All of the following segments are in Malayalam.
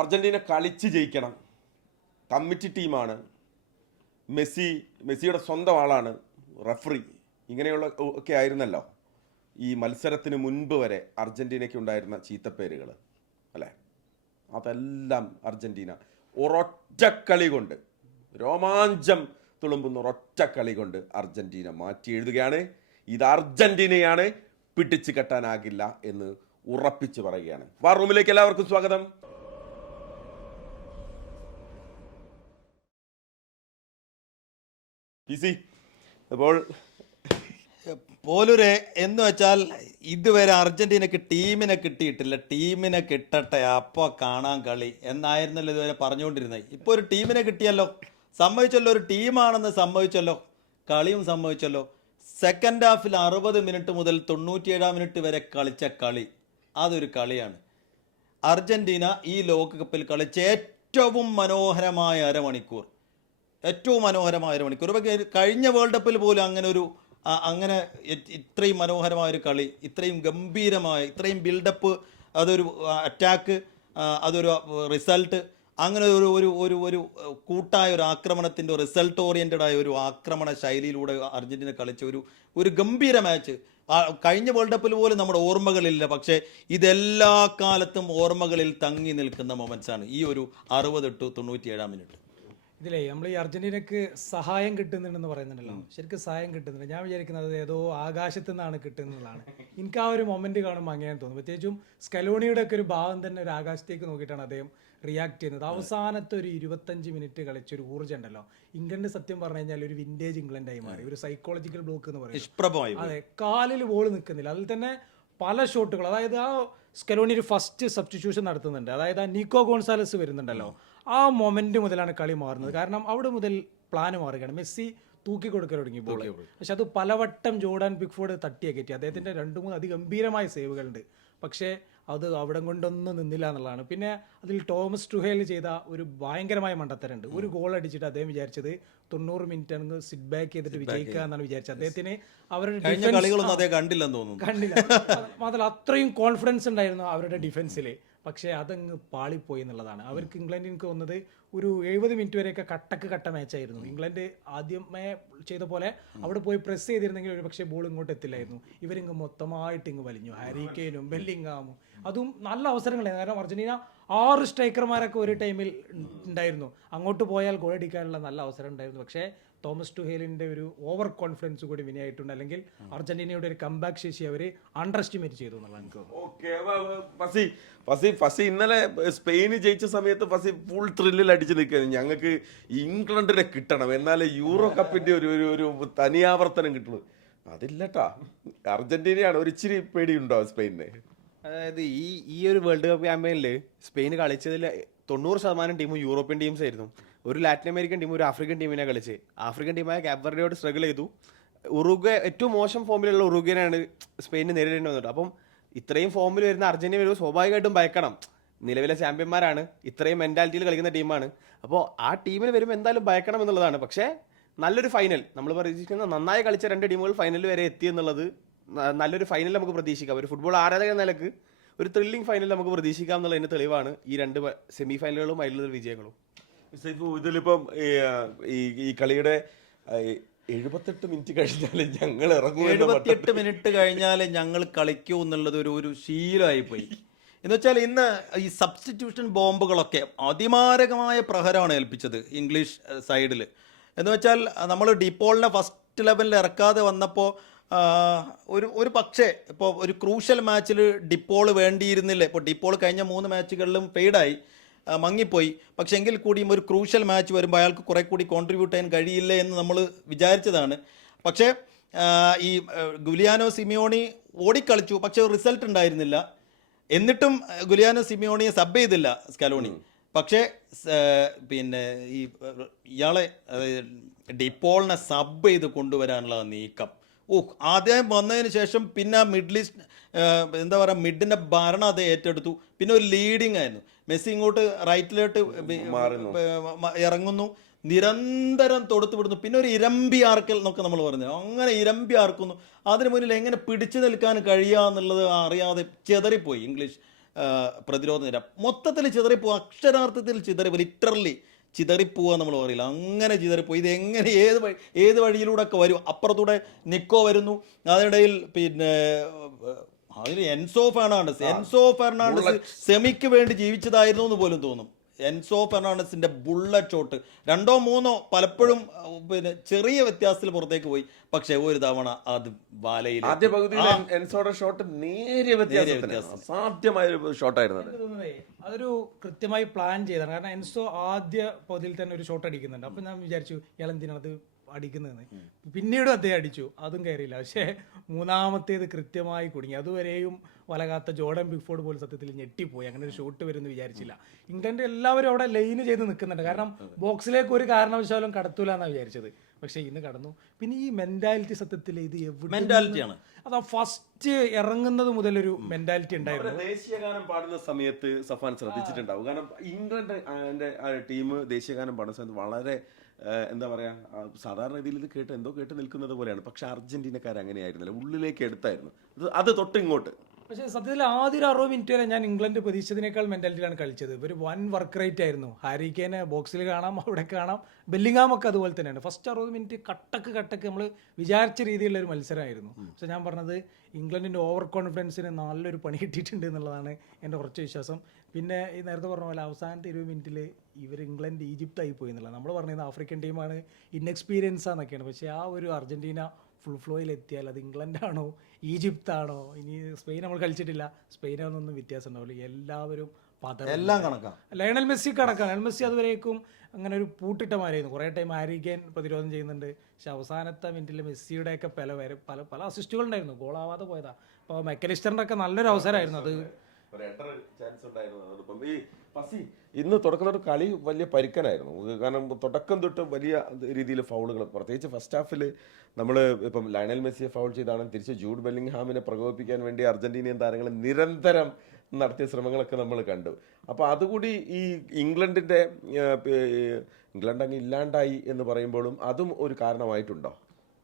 അർജന്റീന കളിച്ച് ജയിക്കണം. കമ്മിറ്റി ടീമാണ്. മെസ്സിയുടെ സ്വന്തം ആളാണ് റഫറി. ഇങ്ങനെയുള്ള ഒക്കെ ആയിരുന്നല്ലോ ഈ മത്സരത്തിന് മുൻപ് വരെ അർജന്റീനയ്ക്ക് ഉണ്ടായിരുന്ന ചീത്തപ്പേരുകൾ അല്ലേ. അതെല്ലാം അർജന്റീന ഒരൊറ്റ കളി കൊണ്ട്, രോമാഞ്ചം തുളുമ്പുന്ന ഒരൊറ്റ കളി കൊണ്ട് അർജന്റീന മാറ്റി എഴുതുകയാണ്. ഇത് അർജന്റീനയാണ്, പിടിച്ചു കെട്ടാനാകില്ല എന്ന് ഉറപ്പിച്ച് പറയുകയാണ്. വാർ റൂമിലേക്ക് എല്ലാവർക്കും സ്വാഗതം. അപ്പോൾ പോലൊരു എന്ന് വെച്ചാൽ ഇതുവരെ അർജന്റീനക്ക് ടീമിനെ കിട്ടിയിട്ടില്ല. ടീമിനെ കിട്ടട്ടെ, അപ്പോൾ കാണാൻ കളി എന്നായിരുന്നല്ലോ ഇതുവരെ പറഞ്ഞുകൊണ്ടിരുന്നത്. ഇപ്പോൾ ഒരു ടീമിനെ കിട്ടിയല്ലോ, സമ്മതിച്ചല്ലോ, ഒരു ടീമാണെന്ന് സമ്മതിച്ചല്ലോ, കളിയും സമ്മതിച്ചല്ലോ. സെക്കൻഡ് ഹാഫിൽ 60 മിനിറ്റ് മുതൽ 97 മിനിറ്റ് വരെ കളിച്ച കളി, അതൊരു കളിയാണ്. അർജന്റീന ഈ ലോകകപ്പിൽ കളിച്ച ഏറ്റവും മനോഹരമായ അരമണിക്കൂർ, ഏറ്റവും മനോഹരമായ അരമണിക്കൂർ. കഴിഞ്ഞ വേൾഡ് കപ്പിൽ പോലും അങ്ങനെ ഇത്രയും മനോഹരമായൊരു കളി, ഇത്രയും ഗംഭീരമായ, ഇത്രയും ബിൽഡപ്പ്, അതൊരു അറ്റാക്ക്, അതൊരു റിസൾട്ട്, അങ്ങനെ ഒരു ഒരു ഒരു ഒരു കൂട്ടായ ഒരു ആക്രമണത്തിൻ്റെ റിസൾട്ട് ഓറിയൻറ്റഡ് ഒരു ആക്രമണ ശൈലിയിലൂടെ അർജന്റീന കളിച്ച ഒരു ഗംഭീര മാച്ച് കഴിഞ്ഞ വേൾഡ് കപ്പിൽ പോലും നമ്മുടെ ഓർമ്മകളില്ല. പക്ഷേ ഇതെല്ലാ കാലത്തും ഓർമ്മകളിൽ തങ്ങി നിൽക്കുന്ന മൊമെൻറ്റ്സാണ് ഈ ഒരു 60 to 97 മിനിറ്റ്. ഇതിലേ നമ്മൾ ഈ അർജന്റീനക്ക് സഹായം കിട്ടുന്നുണ്ടെന്ന് പറയുന്നുണ്ടല്ലോ, ശരിക്കും സഹായം കിട്ടുന്നുണ്ട്. ഞാൻ വിചാരിക്കുന്നത് ഏതോ ആകാശത്തു നിന്നാണ് കിട്ടുന്നതാണ്. എനിക്ക് ആ ഒരു മൊമെന്റ് കാണുമ്പോൾ അങ്ങനെ തോന്നുന്നു. പ്രത്യേകിച്ചും സ്കലോണിയുടെ ഒക്കെ ഒരു ഭാവം തന്നെ ഒരു ആകാശത്തേക്ക് നോക്കിയിട്ടാണ് അദ്ദേഹം റിയാക്ട് ചെയ്യുന്നത്. അവസാനത്തെ ഒരു 25 മിനിറ്റ് കളിച്ചൊരു ഊർജ്ജം ഉണ്ടല്ലോ. ഇംഗ്ലണ്ട് സത്യം പറഞ്ഞു കഴിഞ്ഞാൽ ഒരു വിന്റേജ് ഇംഗ്ലണ്ടായി മാറി, ഒരു സൈക്കോളജിക്കൽ ബ്ലോക്ക് എന്ന് പറയുന്നത്. അതെ, കാലിൽ ബോൾ നിൽക്കുന്നില്ല. അതിൽ തന്നെ പല ഷോട്ടുകൾ, അതായത് ആ സ്കലോണി ഒരു ഫസ്റ്റ് സബ്സ്റ്റിറ്റ്യൂഷൻ നടത്തുന്നുണ്ട്, അതായത് ആ നിക്കോ ഗോൺസാലസ് വരുന്നുണ്ടല്ലോ, ആ മൊമെന്റ് മുതലാണ് കളി മാറുന്നത്. കാരണം അവിടെ മുതൽ പ്ലാന് മാറുകയാണ്. മെസ്സി തൂക്കി കൊടുക്കാൻ തുടങ്ങി ബോൾ. പക്ഷെ അത് പലവട്ടം ജോർഡാൻ പിക്ഫോർഡ് തട്ടിയേറ്റി. അദ്ദേഹത്തിന്റെ 2-3 അതിഗംഭീരമായ സേവുകളുണ്ട്. പക്ഷേ അത് അവിടെ കൊണ്ടൊന്നും നിന്നില്ല എന്നുള്ളതാണ്. പിന്നെ അതിൽ തോമസ് ടുഹേൽ ചെയ്ത ഒരു ഭയങ്കരമായ മണ്ടത്തരമുണ്ട്. ഒരു ഗോൾ അടിച്ചിട്ട് അദ്ദേഹം വിചാരിച്ചത് 90 മിനിറ്റ് ആണ് സിറ്റ് ബാക്ക് ചെയ്തിട്ട് വിജയിക്കുക എന്നാണ് വിചാരിച്ചത്. അദ്ദേഹത്തിന് അവരുടെ കണ്ടില്ല. മാത്രമല്ല അത്രയും കോൺഫിഡൻസ് ഉണ്ടായിരുന്നു അവരുടെ ഡിഫൻസിൽ. പക്ഷേ അതങ്ങ് പാളിപ്പോയി എന്നുള്ളതാണ്. അവർക്ക് ഇംഗ്ലണ്ടിന് എനിക്ക് തോന്നുന്നത് ഒരു 70 മിനിറ്റ് വരെയൊക്കെ കട്ട മാച്ചായിരുന്നു. ഇംഗ്ലണ്ട് ആദ്യമേ ചെയ്ത പോലെ അവിടെ പോയി പ്രസ് ചെയ്തിരുന്നെങ്കിൽ ഒരു പക്ഷേ ബോൾ ഇങ്ങോട്ട് എത്തില്ലായിരുന്നു. ഇവരിങ്ങ് മൊത്തമായിട്ട് ഇങ്ങ് വലിഞ്ഞു. ഹാരി കെയ്നും ബെല്ലിംഗാമും അതും നല്ല അവസരങ്ങളായിരുന്നു. കാരണം അർജന്റീന 6 സ്ട്രൈക്കർമാരൊക്കെ ഒരു ടൈമിൽ ഉണ്ടായിരുന്നു. അങ്ങോട്ട് പോയാൽ ഗോൾ അടിക്കാനുള്ള നല്ല അവസരം ഉണ്ടായിരുന്നു. പക്ഷേ തോമസ് ടുഹേലിന്റെ ഒരു ഓവർ കോൺഫിഡൻസ് കൂടി വിനയായിട്ടുണ്ട്. അല്ലെങ്കിൽ അർജന്റീനയുടെ ഒരു കംബാക്ക് ശേഷി അവർ അണ്ടർ എസ്റ്റിമേറ്റ് ചെയ്തു എന്നുള്ളത്. ഫസി ഇന്നലെ സ്പെയിന് ജയിച്ച സമയത്ത് ഫസി ഫുൾ ത്രില്ലിൽ അടിച്ചു നിൽക്കുന്നത് ഞങ്ങൾക്ക് ഇംഗ്ലണ്ടിനെ കിട്ടണം, എന്നാലേ യൂറോ കപ്പിന്റെ ഒരു തനിയാവർത്തനം കിട്ടുള്ളൂ. അതില്ലട്ടാ, അർജന്റീനയാണ്. ഒരു ഇച്ചിരി പേടിയുണ്ടോ സ്പെയിനിന്? അതായത് ഈ ഒരു വേൾഡ് കപ്പ് ക്യാമ്പയിനിൽ സ്പെയിൻ കളിച്ചതിൽ 90% ടീമും യൂറോപ്യൻ ടീംസ് ആയിരുന്നു. ഒരു ലാറ്റിൻ അമേരിക്കൻ ടീം, ഒരു ആഫ്രിക്കൻ ടീമിനെ കളിച്ച്. ആഫ്രിക്കൻ ടീമായ കാപ് വെർഡയോട് സ്ട്രഗിൾ ചെയ്തു. ഉറുഗ്വേ ഏറ്റവും മോശം ഫോമിലുള്ള ഉറുഗ്വേനാണ് സ്പെയിനിന് നേരിടേണ്ടി വന്നത്. അപ്പം ഇത്രയും ഫോമിൽ വരുന്ന അർജന്റീന ഒരു സ്വാഭാവികമായിട്ടും ഭയക്കണം. നിലവിലെ ചാമ്പ്യന്മാരാണ്, ഇത്രയും മെന്റാലിറ്റിയിൽ കളിക്കുന്ന ടീമാണ്. അപ്പോൾ ആ ടീമിന് വരുമ്പോൾ എന്തായാലും ഭയക്കണം എന്നുള്ളതാണ്. പക്ഷേ നല്ലൊരു ഫൈനൽ നമ്മൾ പ്രതീക്ഷിക്കുന്ന, നന്നായി കളിച്ച 2 ടീമുകൾ ഫൈനലിൽ വരെ എത്തി എന്നുള്ളത് നല്ലൊരു ഫൈനൽ നമുക്ക് പ്രതീക്ഷിക്കാം. ഒരു ഫുട്ബോൾ ആരാധക നിലക്ക് ഒരു ത്രില്ലിംഗ് ഫൈനൽ നമുക്ക് പ്രതീക്ഷിക്കാം എന്നുള്ളതിന് തെളിവാണ് ഈ 2 സെമി ഫൈനലുകളും അതിലുള്ള വിജയങ്ങളും. ഇതിലിപ്പം ഈ കളിയുടെ 78 മിനിറ്റ് കഴിഞ്ഞാൽ ഞങ്ങൾ ഇറങ്ങും. 78 മിനിറ്റ് കഴിഞ്ഞാൽ ഞങ്ങൾ കളിക്കൂ എന്നുള്ളത് ഒരു ശീലമായി പോയി. എന്ന് വെച്ചാൽ ഇന്ന് ഈ സബ്സ്റ്റിറ്റ്യൂഷൻ ബോംബുകളൊക്കെ അതിമാരകമായ പ്രഹരമാണ് ഏൽപ്പിച്ചത് ഇംഗ്ലീഷ് സൈഡിൽ. എന്ന് വെച്ചാൽ നമ്മൾ ഡിപ്പോളിനെ ഫസ്റ്റ് 11 ഇറക്കാതെ വന്നപ്പോൾ ഒരു പക്ഷേ ഇപ്പോൾ ഒരു ക്രൂഷ്യൽ മാച്ചിൽ ഡിപ്പോൾ വേണ്ടിയിരുന്നില്ല. ഇപ്പോൾ ഡിപ്പോൾ കഴിഞ്ഞ 3 മാച്ചുകളിലും ഫെയ്ഡായി, മങ്ങിപ്പോയി. പക്ഷെ എങ്കിൽ കൂടിയും ഒരു ക്രൂഷ്യൽ മാച്ച് വരുമ്പോൾ അയാൾക്ക് കുറെ കൂടി കോൺട്രിബ്യൂട്ട് ചെയ്യാൻ കഴിയില്ല എന്ന് നമ്മൾ വിചാരിച്ചതാണ്. പക്ഷേ ഈ ഗുലിയാനോ സിമിയോണി ഓടിക്കളിച്ചു, പക്ഷെ റിസൾട്ട് ഉണ്ടായിരുന്നില്ല. എന്നിട്ടും ഗുലിയാനോ സിമിയോണിയെ സബ് ചെയ്തില്ല സ്കലോണി. പക്ഷേ പിന്നെ ഇയാളെ ഡിപ്പോളിനെ സബ് ചെയ്ത് കൊണ്ടുവരാനുള്ള നീക്കം, ആദ്യം വന്നതിന് ശേഷം പിന്നെ മിഡിൽ ഈസ്റ്റ് എന്താ പറയുക, മിഡിൻ്റെ ഭരണം അത് ഏറ്റെടുത്തു. പിന്നെ ഒരു ലീഡിങ് ആയിരുന്നു. മെസ്സി ഇങ്ങോട്ട് റൈറ്റിലോട്ട് ഇറങ്ങുന്നു, നിരന്തരം തൊടുത്തു വിടുന്നു. പിന്നെ ഒരു ഇരമ്പി ആർക്കൽ എന്നൊക്കെ നമ്മൾ പറഞ്ഞു, അങ്ങനെ ഇരമ്പി ആർക്കുന്നു. അതിന് മുന്നിൽ എങ്ങനെ പിടിച്ചു നിൽക്കാൻ കഴിയുക എന്നുള്ളത് അറിയാതെ ചെതറിപ്പോയി ഇംഗ്ലീഷ് പ്രതിരോധ നിര മൊത്തത്തിൽ ചിതറിപ്പോവുക, അക്ഷരാർത്ഥത്തിൽ ലിറ്ററലി ചിതറിപ്പോവുക നമ്മൾ പറയില്ല, അങ്ങനെ ചിതറിപ്പോയി. ഇത് എങ്ങനെ ഏത് വഴിയിലൂടെ ഒക്കെ വരും. അപ്പുറത്തൂടെ നിക്കോ വരുന്നു, അതിനിടയിൽ പിന്നെ അതിന് എൻസോ ഫെർണാണ്ടസ് സെമിക്ക് വേണ്ടി ജീവിച്ചതായിരുന്നു എന്ന് പോലും തോന്നും. എൻസോ ഫെർണാണ്ടസിന്റെ ബുള്ളറ്റ് ഷോട്ട് 2 or 3 പലപ്പോഴും പിന്നെ ചെറിയ വ്യത്യാസത്തിൽ പുറത്തേക്ക് പോയി, പക്ഷെ ഒരു തവണ അത് വലയിൽ ആദ്യ പകുതിയിൽ എൻസോയുടെ ഷോട്ട് നേരിയ വ്യത്യാസം, സാധ്യമായ ഒരു ഷോട്ടായിരുന്നു അത്. എനിക്ക് തോന്നുന്നതേ അതൊരു കൃത്യമായി പ്ലാൻ ചെയ്താണ്. കാരണം എൻസോ ആദ്യ പകുതിയിൽ തന്നെ ഒരു ഷോട്ട് അടിക്കുന്നുണ്ട്. അപ്പം ഞാൻ വിചാരിച്ചു ഇയാൾ എന്തിനാണ് അത് അടിക്കുന്നതെന്ന്. പിന്നീടും അദ്ദേഹം അടിച്ചു, അതും കയറിയില്ല. പക്ഷേ മൂന്നാമത്തേത് കൃത്യമായി കുടുങ്ങി. അതുവരെയും വലകാത്ത ജോർഡൻ ബിഗ്ഫോർഡ് പോലും സത്യത്തിൽ ഞെട്ടിപ്പോയി. അങ്ങനെ ഒരു ഷോട്ട് വരുമെന്ന് വിചാരിച്ചില്ല. ഇംഗ്ലണ്ട് എല്ലാവരും അവിടെ ലൈന് ചെയ്ത് നിൽക്കുന്നുണ്ട്, കാരണം ബോക്സിലേക്ക് ഒരു കാരണവശാലും കടത്തൂല എന്നാണ് വിചാരിച്ചത്. പക്ഷേ ഇന്ന് കടന്നു. പിന്നെ ഈ മെന്റാലിറ്റി സത്യത്തിൽ ഇത് മെന്റാലിറ്റിയാണ്. അതാ ഫസ്റ്റ് ഇറങ്ങുന്നത് മുതലൊരു മെന്റാലിറ്റി ഉണ്ടായിരുന്നു. ദേശീയഗാനം പാടുന്ന സമയത്ത് സഫാൻ ശ്രദ്ധിച്ചിട്ടുണ്ടാവും. കാരണം ഇംഗ്ലണ്ട് ടീം ദേശീയഗാനം പാടുന്ന സമയത്ത് വളരെ എന്താ പറയാ, സാധാരണ രീതിയിൽ ഇത് കേട്ട് നിൽക്കുന്നത് പോലെയാണ്. പക്ഷെ അർജന്റീനക്കാർ അങ്ങനെയായിരുന്നില്ല, ഉള്ളിലേക്ക് എടുത്തായിരുന്നു അത് തൊട്ട് ഇങ്ങോട്ട്. പക്ഷേ സത്യത്തിൽ ആദ്യ ഒരു 60 മിനിറ്റ് വരെ ഞാൻ ഇംഗ്ലണ്ട് പ്രതീക്ഷിച്ചതിനേക്കാൾ മെന്റാലിറ്റിയിലാണ് കളിച്ചത്. ഒരു വൻ വർക്ക് റേറ്റ് ആയിരുന്നു. ഹാരി കെയ്നെ ബോക്സിൽ കാണാം, അവിടെ കാണാം, ബെല്ലിംഗാം ഒക്കെ അതുപോലെ തന്നെയാണ്. ഫസ്റ്റ് 60 മിനിറ്റ് കട്ടക്ക് നമ്മൾ വിചാരിച്ച രീതിയിലുള്ള ഒരു മത്സരമായിരുന്നു. പക്ഷെ ഞാൻ പറഞ്ഞത് ഇംഗ്ലണ്ടിൻ്റെ ഓവർ കോൺഫിഡൻസിന് നല്ലൊരു പണി കിട്ടിയിട്ടുണ്ട് എന്നുള്ളതാണ് എൻ്റെ കുറച്ച് വിശ്വാസം. പിന്നെ ഈ നേരത്തെ പറഞ്ഞ പോലെ അവസാനത്തെ 20 മിനിറ്റിൽ ഇംഗ്ലണ്ട് ഈജിപ്തായി പോയി എന്നുള്ളത്. നമ്മൾ പറഞ്ഞത് ആഫ്രിക്കൻ ടീമാണ്, ഇൻഎക്സ്പീരിയൻസ് ആണെന്നൊക്കെയാണ്. പക്ഷേ ആ ഒരു അർജന്റീന ഫുൾ ഫ്ലോയിൽ എത്തിയാൽ അത് ഇംഗ്ലണ്ടാണോ ഈജിപ്താണോ, ഇനി സ്പെയിൻ നമ്മൾ കളിച്ചിട്ടില്ല, സ്പെയിനാണെന്നൊന്നും വ്യത്യാസം ഉണ്ടാവില്ല. എല്ലാവരും എല്ലാം കണക്കാണ്. ലയണൽ മെസ്സി കണക്കാണ്. ലയണൽ മെസ്സി അതുവരേക്കും അങ്ങനെ ഒരു പൂട്ടിട്ടമാരായിരുന്നു. കുറേ ടൈം ഹാരി കെയ്ൻ പ്രതിരോധം ചെയ്യുന്നുണ്ട്. പക്ഷെ അവസാനത്തെ മിനിറ്റിൽ മെസ്സിയുടെയൊക്കെ പല അസിസ്റ്റുകൾ ഉണ്ടായിരുന്നു, ഗോളാവാതെ പോയതാ. അപ്പോൾ മെക്കലിസ്റ്ററിൻ്റെ ഒക്കെ നല്ലൊരു അവസരമായിരുന്നു അത്. ഇന്ന് തുടക്കം തൊട്ട് കളി വലിയ പരിക്കനായിരുന്നു. കാരണം തുടക്കം തൊട്ട് വലിയ രീതിയിൽ ഫൗളുകൾ, പ്രത്യേകിച്ച് ഫസ്റ്റ് ഹാഫിൽ നമ്മൾ ഇപ്പം ലയണൽ മെസ്സിയെ ഫൗൾ ചെയ്താണ് തിരിച്ച് ജൂഡ് ബെല്ലിംഗ്ഹാമിനെ പ്രകോപിപ്പിക്കാൻ വേണ്ടി അർജന്റീനിയൻ താരങ്ങൾ നിരന്തരം നടത്തിയ ശ്രമങ്ങളൊക്കെ നമ്മൾ കണ്ടു. അപ്പോൾ അതുകൂടി ഈ ഇംഗ്ലണ്ട് അങ്ങ് ഇല്ലാണ്ടായി എന്ന് പറയുമ്പോഴും അതും ഒരു കാരണമായിട്ടുണ്ടോ?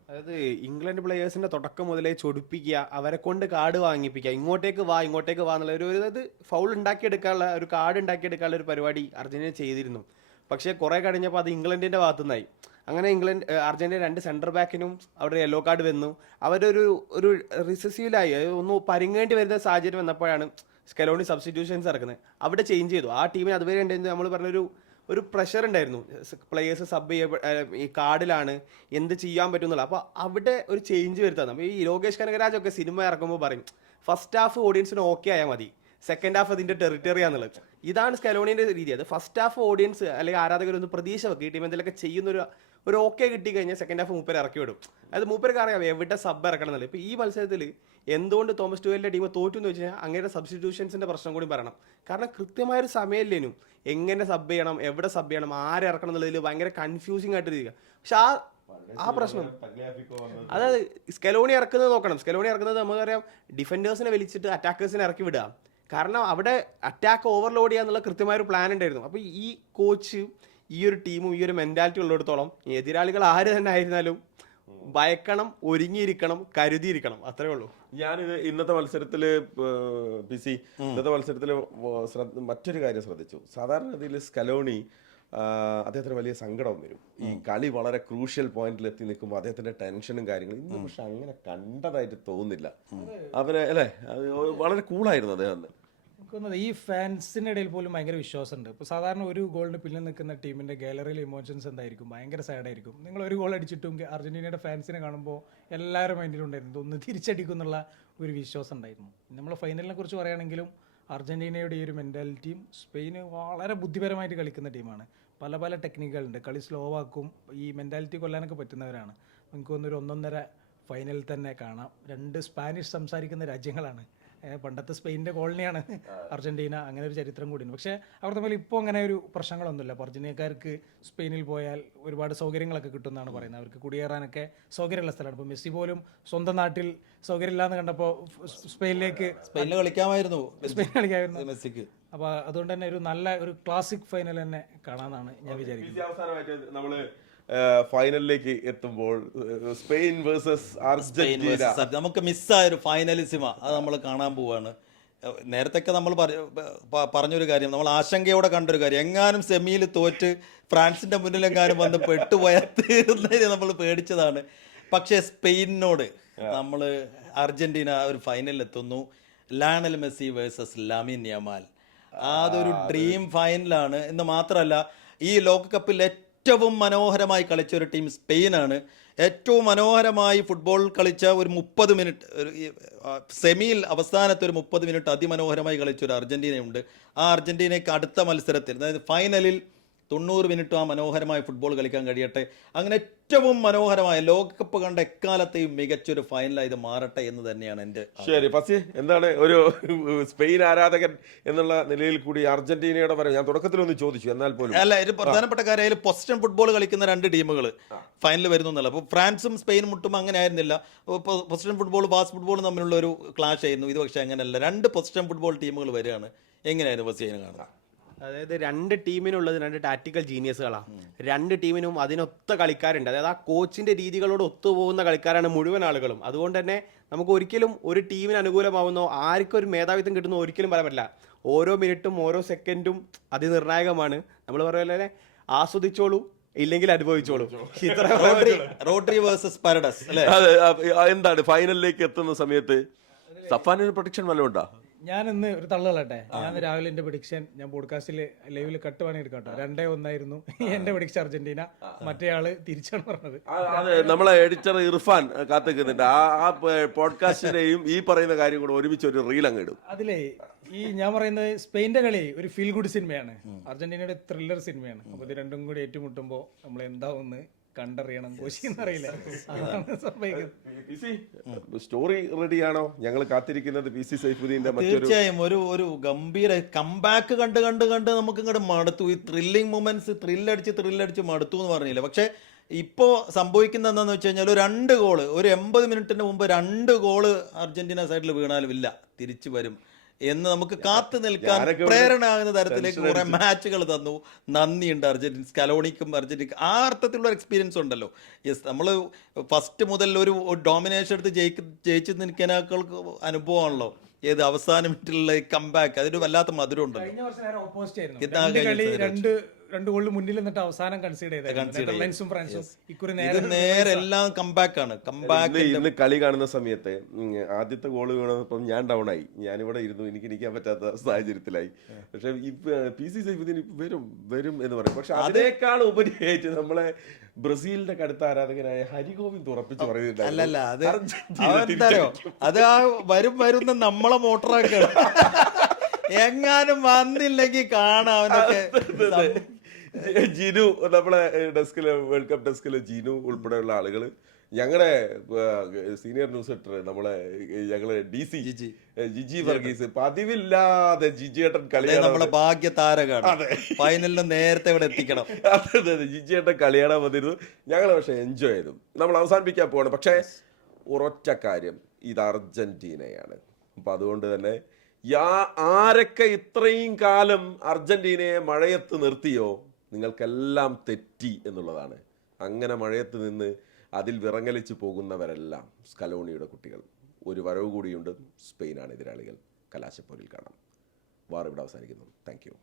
അതായത് ഇംഗ്ലണ്ട് പ്ലേയേഴ്സിന്റെ തുടക്കം മുതലേ ചൊടിപ്പിക്കുക, അവരെ കൊണ്ട് കാർഡ് വാങ്ങിപ്പിക്കുക, ഇങ്ങോട്ടേക്ക് വാ എന്നുള്ള അതായത് ഫൗൾ ഉണ്ടാക്കിയെടുക്കാനുള്ള ഒരു കാർഡ് ഉണ്ടാക്കിയെടുക്കാനുള്ള ഒരു പരിപാടി അർജന്റീന ചെയ്തിരുന്നു. പക്ഷേ കുറെ കഴിഞ്ഞപ്പോൾ അത് ഇംഗ്ലണ്ടിന്റെ ഭാഗത്തുനിന്നായി. അങ്ങനെ അർജന്റീന 2 സെന്റർ ബാക്കിനും അവിടെ യെല്ലോ കാർഡ് വന്നു. അവരൊരു റിസസീവിലായി, ഒന്ന് പരിങ്ങേണ്ടി വരുന്ന സാഹചര്യം വന്നപ്പോഴാണ് സ്കലോണി സബ്സ്റ്റിറ്റ്യൂഷൻസ് ഇറക്കുന്നത്. അവിടെ ചേഞ്ച് ചെയ്തു. ആ ടീമിന് അതുവരെ ഉണ്ടായിരുന്നു നമ്മൾ പറഞ്ഞൊരു പ്രഷർ ഉണ്ടായിരുന്നു, പ്ലേയേഴ്സ് സബ് ഈ കാർഡിലാണ്, എന്ത് ചെയ്യാൻ പറ്റും എന്നുള്ള. അപ്പോൾ അവിടെ ഒരു ചേഞ്ച് വരുത്താം. ഈ ലോകേഷ് കനകരാജൊക്കെ സിനിമ ഇറക്കുമ്പോൾ പറയും ഫസ്റ്റ് ഹാഫ് ഓഡിയൻസിന് ഓക്കെ ആയാൽ മതി, സെക്കൻഡ് ഹാഫ് അതിന്റെ ടെറിട്ടറി ആണെന്നുള്ളത്. ഇതാണ് സ്കലോണിന്റെ രീതി. അത് ഫസ്റ്റ് ഹാഫ് ഓഡിയൻസ് അല്ലെങ്കിൽ ആരാധകരൊന്ന് പ്രതീക്ഷ വെക്കും, ഈ ടീം എന്തെങ്കിലുമൊക്കെ ചെയ്യുന്ന ഒരു ഓക്കെ കിട്ടി കഴിഞ്ഞാൽ സെക്കൻഡ് ഹാഫ് മൂപ്പര് ഇറക്കി വിടും. അത് മൂപ്പർക്ക് അറിയാം എവിടെ സബ് ഇറക്കണം എന്നുള്ളത്. ഇപ്പോൾ ഈ മത്സരത്തിൽ എന്തുകൊണ്ട് തോമസ് ടൂവലിന്റെ ടീം തോറ്റു എന്ന് വെച്ച് കഴിഞ്ഞാൽ അങ്ങനെ സബ്സ്റ്റിറ്റ്യൂഷൻസിന്റെ പ്രശ്നം കൂടി പറയണം. കാരണം കൃത്യമായൊരു സമയമില്ലേനും എങ്ങനെ സബ് ചെയ്യണം, എവിടെ സബ് ചെയ്യണം, ആരിറക്കണം എന്നുള്ളതിൽ ഭയങ്കര കൺഫ്യൂസിങ് ആയിട്ട് ഇരിക്കുക. പക്ഷെ ആ പ്രശ്നം അതായത് സ്കലോണി ഇറക്കുന്നത് നോക്കണം. സ്കലോണി ഇറക്കുന്നത് നമുക്കറിയാം ഡിഫൻഡേഴ്സിനെ വലിച്ചിട്ട് അറ്റാക്കേഴ്സിനെ ഇറക്കി വിടുക. കാരണം അവിടെ അറ്റാക്ക് ഓവർലോഡ് ചെയ്യുക എന്നുള്ള കൃത്യമായൊരു പ്ലാൻ ഉണ്ടായിരുന്നു. അപ്പോൾ ഈ കോച്ച് ഈ ഒരു ടീമും ഈ ഒരു മെന്റാലിറ്റി ഉള്ളിടത്തോളം എതിരാളികൾ ആര് തന്നെ ആയിരുന്നാലും ഭയക്കണം, ഒരുങ്ങിയിരിക്കണം, കരുതിയിരിക്കണം, അത്രേ ഉള്ളൂ. ഞാനിത് ഇന്നത്തെ മത്സരത്തിൽ മറ്റൊരു കാര്യം ശ്രദ്ധിച്ചു. സാധാരണ രീതിയിൽ സ്കലോണി അദ്ദേഹത്തിന് വലിയ സങ്കടം വരും. ഈ കളി വളരെ ക്രൂഷ്യൽ പോയിന്റിൽ എത്തി നിൽക്കുമ്പോൾ അദ്ദേഹത്തിന്റെ ടെൻഷനും കാര്യങ്ങളും. ഇന്ന് പക്ഷെ അങ്ങനെ കണ്ടതായിട്ട് തോന്നുന്നില്ല. അവന് അല്ലേ, വളരെ കൂളായിരുന്നു അദ്ദേഹം. എനിക്കൊന്നത് ഈ ഫാൻസിനിടയിൽ പോലും ഭയങ്കര വിശ്വാസമുണ്ട്. ഇപ്പോൾ സാധാരണ ഒരു ഗോളിന് പിന്നിൽ നിൽക്കുന്ന ടീമിൻ്റെ ഗാലറിയിലെ ഇമോഷൻസ് എന്തായിരിക്കും, ഭയങ്കര സാഡായിരിക്കും. നിങ്ങൾ ഒരു ഗോൾ അടിച്ചിട്ടും അർജന്റീനയുടെ ഫാൻസിനെ കാണുമ്പോൾ എല്ലാവരും മൈൻഡിലുണ്ടായിരുന്നു ഒന്ന് തിരിച്ചടിക്കും എന്നുള്ള ഒരു വിശ്വാസം ഉണ്ടായിരുന്നു. നമ്മൾ ഫൈനലിനെ കുറിച്ച് പറയുകയാണെങ്കിലും അർജന്റീനയുടെ ഈ ഒരു മെൻറ്റാലിറ്റിയും, സ്പെയിന് വളരെ ബുദ്ധിപരമായിട്ട് കളിക്കുന്ന ടീമാണ്. പല ടെക്നിക്കുകളുണ്ട്, കളി സ്ലോ ആക്കും, ഈ മെൻറ്റാലിറ്റി കൊല്ലാനൊക്കെ പറ്റുന്നവരാണ്. എനിക്ക് തോന്നുന്നൊരു 1.5 ഫൈനലിൽ തന്നെ കാണാം. 2 സ്പാനിഷ് സംസാരിക്കുന്ന രാജ്യങ്ങളാണ്. പണ്ടത്തെ സ്പെയിനിൻ്റെ കോളനിയാണ് അർജന്റീന, അങ്ങനെ ഒരു ചരിത്രം കൂടിയുണ്ട്. പക്ഷേ അവർ തമ്മിൽ ഇപ്പോൾ അങ്ങനെ ഒരു പ്രശ്നങ്ങളൊന്നുമില്ല. അപ്പോൾ അർജന്റീനക്കാർക്ക് സ്പെയിനിൽ പോയാൽ ഒരുപാട് സൗകര്യങ്ങളൊക്കെ കിട്ടുമെന്നാണ് പറയുന്നത്. അവർക്ക് കുടിയേറാനൊക്കെ സൗകര്യമുള്ള സ്ഥലമാണ്. ഇപ്പോൾ മെസ്സി പോലും സ്വന്തം നാട്ടിൽ സൗകര്യമില്ലാന്ന് കണ്ടപ്പോൾ സ്പെയിനിൽ കളിക്കാമായിരുന്നു മെസ്സിക്ക്. അപ്പോൾ അതുകൊണ്ട് തന്നെ ഒരു ക്ലാസിക് ഫൈനൽ തന്നെ കാണാമെന്നാണ് ഞാൻ വിചാരിക്കുന്നത്. ഫൈനലിലേക്ക് എത്തുമ്പോൾ സ്പെയിൻ വേഴ്സസ് അർജന്റീന, നമുക്ക് മിസ്സായൊരു ഫൈനലിസിമ അത് നമ്മൾ കാണാൻ പോവാണ്. നേരത്തെയൊക്കെ നമ്മൾ പറഞ്ഞൊരു കാര്യം, നമ്മൾ ആശങ്കയോടെ കണ്ടൊരു കാര്യം, എങ്ങാനും സെമിയിൽ തോറ്റ് ഫ്രാൻസിൻ്റെ മുന്നിലെങ്ങാനും വന്ന് പെട്ടുപോയാൽ തീർന്നതിന് നമ്മൾ പേടിച്ചതാണ്. പക്ഷേ സ്പെയിനിനോട് നമ്മൾ അർജന്റീന ഒരു ഫൈനലിൽ എത്തുന്നു. Lionel Messi versus Lamine Yamal, അതൊരു ഡ്രീം ഫൈനലാണ്. എന്ന് മാത്രമല്ല, ഈ ലോകകപ്പിൽ ഏറ്റവും മനോഹരമായി കളിച്ച ഒരു ടീം സ്പെയിനാണ്. ഏറ്റവും മനോഹരമായി ഫുട്ബോൾ കളിച്ച ഒരു 30 മിനിറ്റ്, സെമിയിൽ അവസാനത്തെ ഒരു 30 മിനിറ്റ് അതിമനോഹരമായി കളിച്ച ഒരു അർജന്റീനയുണ്ട്. ആ അർജന്റീനയ്ക്ക് അടുത്ത മത്സരത്തിൽ, അതായത് ഫൈനലിൽ 90 മിനിറ്റും ആ മനോഹരമായ ഫുട്ബോൾ കളിക്കാൻ കഴിയട്ടെ. അങ്ങനെ ഏറ്റവും മനോഹരമായ ലോകകപ്പ് കണ്ട എക്കാലത്തെയും മികച്ചൊരു ഫൈനലായി ഇത് മാറട്ടെ എന്ന് തന്നെയാണ് എൻ്റെ. ശരി ഫസി, എന്താണ് ഒരു സ്പെയിൻ ആരാധകൻ എന്നുള്ള നിലയിൽ കൂടി അർജന്റീനയുടെ വരെ ഞാൻ തുടക്കത്തിലൊന്ന് ചോദിച്ചു, എന്നാൽ പോലും അല്ല, ഒരു പ്രധാനപ്പെട്ട കാര്യം അതിൽ പൊസിഷൻ ഫുട്ബോൾ കളിക്കുന്ന 2 ടീമുകൾ ഫൈനൽ വരുന്നു എന്നുള്ള. അപ്പോൾ ഫ്രാൻസും സ്പെയിനും മുട്ടും അങ്ങനെ ആയിരുന്നില്ല. പൊസിഷൻ ഫുട്ബോൾ ഫാസ്റ്റ് ഫുട്ബോളും തമ്മിലുള്ള ഒരു ക്ലാഷ് ആയിരുന്നു. ഇത് പക്ഷേ അങ്ങനെയല്ല, 2 പൊസിഷൻ ഫുട്ബോൾ ടീമുകൾ വരികയാണ്. എങ്ങനെയായിരുന്നു ഫസി അതിനെ കാണുന്നത്? അതായത് 2 ടീമിനുള്ളത് 2 ടാക്ടിക്കൽ ജീനിയസുകളാണ്. 2 ടീമിനും അതിനൊത്ത കളിക്കാരുണ്ട്. അതായത് ആ കോച്ചിന്റെ രീതികളോട് ഒത്തുപോകുന്ന കളിക്കാരാണ് മുഴുവൻ ആളുകളും. അതുകൊണ്ട് തന്നെ നമുക്ക് ഒരിക്കലും ഒരു ടീമിന് അനുകൂലമാവുന്നോ ആർക്കും ഒരു മേധാവിത്വം കിട്ടുന്നോ ഒരിക്കലും പറയാൻ പറ്റില്ല. ഓരോ മിനിറ്റും ഓരോ സെക്കൻഡും അതിനിർണായകമാണ്. നമ്മൾ പറയുന്നത് ആസ്വദിച്ചോളൂ, ഇല്ലെങ്കിൽ അനുഭവിച്ചോളൂ. റോഡ്രി വേഴ്സസ് പാരഡൈസ് അല്ലേ? എന്താണ് ഫൈനലിലേക്ക് എത്തുന്ന സമയത്ത് സഫാനൊരു പ്രൊഡിക്ഷൻ വല്ലതും ഉണ്ടോ? ഞാൻ ഇന്ന് ഒരു തള്ളലട്ടെ, ഞാൻ രാവിലെ എന്റെ പ്രഡിക്ഷൻ ഞാൻ പോഡ്കാസ്റ്റിൽ ലൈവിൽ കട്ട് വേണമെങ്കിൽ എടുക്കാം. 2-1 എന്റെ പ്രഡിക്ഷൻ അർജന്റീന, മറ്റേ ആള് തിരിച്ചാണ് പറഞ്ഞത്. അതെ, നമ്മളെ എഡിറ്റർ ഇർഫാൻ കാത്തിക്കുന്നുണ്ട്. ആ പോഡ്കാസ്റ്റിന്റെയും ഈ പറയുന്ന കാര്യം കൂടെ ഒരുമിച്ച് ഒരു റീൽ അങ്ങ് ഇടും. അതിലേ ഈ ഞാൻ പറയുന്നത് സ്പെയിന്റെ കളി ഒരു ഫീൽ ഗുഡ് സിനിമയാണ്, അർജന്റീനയുടെ ത്രില്ലർ സിനിമയാണ്. അപ്പൊ ഇത് രണ്ടും കൂടി ഏറ്റുമുട്ടുമ്പോ നമ്മൾ എന്താ ഒന്ന് കണ്ടറിയണം, കോശിന്നറിയില്ല, അതാണ് സംഭവിക്കുന്നത്. സ്റ്റോറി റെഡിയാണോ? ഞങ്ങൾ കാത്തിരിക്കുന്നത് പി സി സൈഫുദ്ദീന്റെ തീർച്ചയായും ഒരു ഗംഭീര കംബാക്ക് കണ്ട് നമുക്ക് ഇങ്ങോട്ട് മടുത്തു. ഈ ത്രില്ലിംഗ് മൊമെന്റ്സ് ത്രില്ലടിച്ച് മടുത്തു എന്ന് പറഞ്ഞില്ല. പക്ഷെ ഇപ്പോ സംഭവിക്കുന്നത് എന്താണെന്ന് വെച്ച് കഴിഞ്ഞാൽ 2 ഗോള് ഒരു 80 മിനിറ്റിന് മുമ്പ് 2 ഗോള് അർജന്റീന സൈഡിൽ വീണാലും ഇല്ല, തിരിച്ചു വരും എന്ന് നമുക്ക് കാത്തു നിൽക്കാൻ പ്രേരണയാകുന്ന തരത്തിലേക്ക് കുറെ മാച്ചുകൾ തന്നു. നന്ദിയുണ്ട് അർജന്റീന, സ്കലോണിക്കും അർജന്റീന. ആ അർത്ഥത്തിലുള്ള എക്സ്പീരിയൻസ് ഉണ്ടല്ലോ. യെസ്, നമ്മൾ ഫസ്റ്റ് മുതൽ ഒരു ഡോമിനേഷൻ എടുത്ത് ജയിച്ചു നിൽക്കാനേക്കാൾ അനുഭവമാണല്ലോ ഏത് അവസാന മിനിറ്റിലുള്ള കംബാക്ക്. അതിന് വല്ലാത്ത മധുരം ഉണ്ടല്ലോ. കഴിഞ്ഞ വർഷം നേരെ ഓപ്പോസിറ്റ് ആയിരുന്നു. 2 ഗോളിൽ മുന്നിൽ നിന്നിട്ട് അവസാനം കൺസീഡ് നെതർലൻഡ്സും ഫ്രാൻസും. ഇക്കുറി നേരെ എല്ലാം കംബാക്കാണ്. ഇന്ന് കളി കാണുന്ന സമയത്ത് ആദ്യത്തെ ഗോള് വീണപ്പം ഞാൻ ഡൗൺ ആയി. ഞാനിവിടെ ഇരുന്നു, എനിക്ക് ഇരിക്കാൻ പറ്റാത്ത സാഹചര്യത്തിലായി. പക്ഷെ പി സി സൈഫുദ്ദീൻ വരും എന്ന് പറയും. പക്ഷെ അതിനേക്കാൾ ഉപരിയായിട്ട് നമ്മളെ ബ്രസീലിന്റെ കടുത്ത ആരാധകനായ ഹരിഗോവിന്ദ് ഉറപ്പിച്ച് പറയുന്നുണ്ടായിരുന്നു, അത് ആ വരുന്ന നമ്മളെ മോട്ടറാക്കാണ്. എങ്ങാനും വന്നില്ലെങ്കിൽ കാണാം അവനൊക്കെ. ജിനു, നമ്മളെ ഡെസ്കില്, വേൾഡ് കപ്പ് ഡെസ്കില് ജിനു ഉൾപ്പെടെയുള്ള ആളുകൾ, ഞങ്ങളുടെ സീനിയർ ന്യൂസ് എഡിറ്റർ, ഞങ്ങള് DC ജിജി വർഗീസ്, പതിവില്ലാതെ ജിജിയേട്ടൻ കളിയാണ്, നമ്മളെ ഭാഗ്യ താരകാണ്. ഫൈനലിന് നേരത്തെ ഇവിടെ എത്തിക്കണം. അതെ, ജിജിയേട്ടൻ കളിയാടാൻ വന്നിരുന്നു. ഞങ്ങൾ പക്ഷെ എൻജോയ് ചെയ്തു. നമ്മൾ അവസാനിപ്പിക്കാൻ പോവാണ്. പക്ഷേ ഒരൊറ്റ കാര്യം, ഇത് അർജന്റീനയാണ്. അപ്പൊ അതുകൊണ്ട് തന്നെ ആരൊക്കെ ഇത്രയും കാലം അർജന്റീനയെ മഴയത്ത് നിർത്തിയോ നിങ്ങൾക്കെല്ലാം തെറ്റി എന്നുള്ളതാണ്. അങ്ങനെ മഴയത്ത് നിന്ന് അതിൽ വിറങ്ങലിച്ച് പോകുന്നവരെല്ലാം സ്കലോണിയുടെ കുട്ടികൾ. ഒരു വരവ് കൂടിയുണ്ട്, സ്പെയിനാണ് എതിരാളികൾ. കലാശപ്പോരിൽ കാണാം. വാർ ഇവിടെ അവസാനിക്കുന്നു. Thank you.